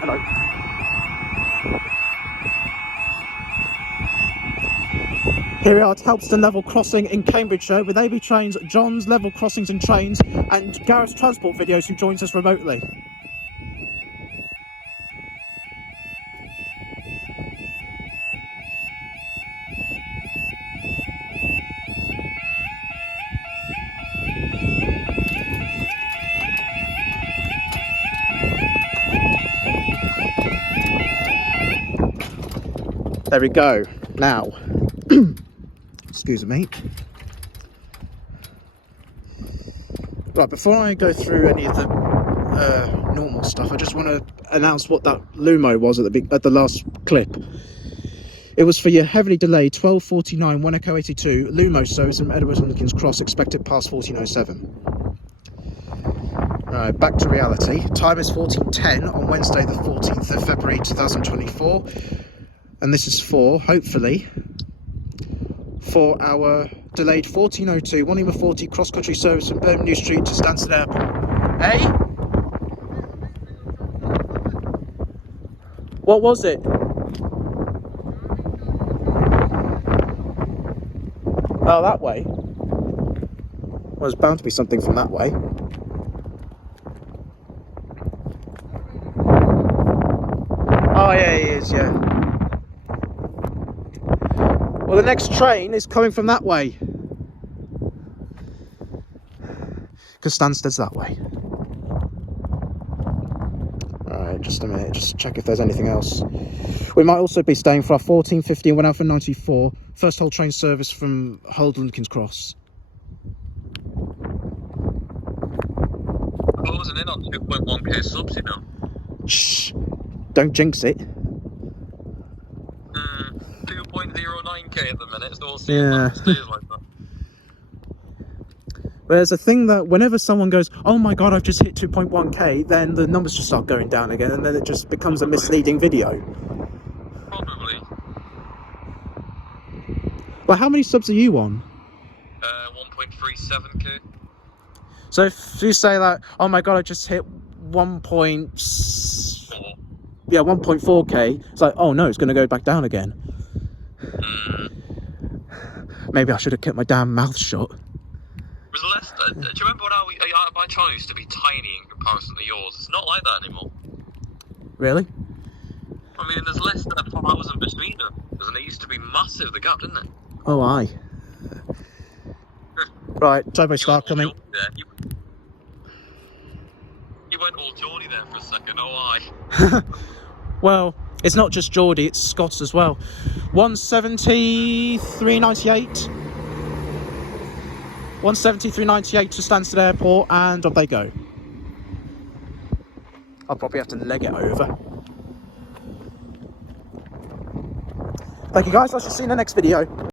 Hello. Here we are at Helpston level crossing in Cambridgeshire with AB Trains, John's level crossings and trains, and Gareth's transport videos, who joins us remotely. There we go. Now, excuse me. Right, before I go through any of the normal stuff, I just want to announce what that Lumo was at the last clip. It was for your heavily delayed 12:49 1 Echo 82 Lumo service from Edwards and Lincoln's Cross, expected past 14:07. Right, back to reality. Time is 14:10 on Wednesday the 14th of February 2024. And this is for, hopefully, for our delayed 14:02 1 Lima 40 cross-country service from Birmingham New Street to Stansted Airport. Hey? What was it? Oh, that way? Well, there's bound to be something from that way. Oh, yeah, it is, yeah. Well, the next train is coming from that way. Because Stansted's that way. Alright, just a minute, just check if there's anything else. We might also be staying for our 14:15 1 Alpha 94 first whole train service from Hull to Lincoln's Cross. Closing in on 2.1k subs, you know. Shh! Don't jinx it. 2.09k at the minute, so we'll see Yeah. if that stays like that. There's a thing that whenever someone goes, oh my god, I've just hit 2.1k, then the numbers just start going down again, and then it just becomes a misleading video. Probably. Well, how many subs are you on? 1.37k. So if you say that, oh my god, I just hit 1.4k, it's like, oh no, it's going to go back down again. Maybe I should have kept my damn mouth shut. Was less than, do you remember when my channel used to be tiny in comparison to yours? It's not like that anymore. Really? I mean, there's less than 1,000 between them, and it used to be massive, the gap, didn't it? Oh, aye. Right, turbo start coming. You went all Geordie there for a second, oh aye. Well, it's not just Geordie, it's Scots as well. 173.98. 173.98 to Stansted Airport, and up they go. I'll probably have to leg it over. Thank you guys, I shall see you in the next video.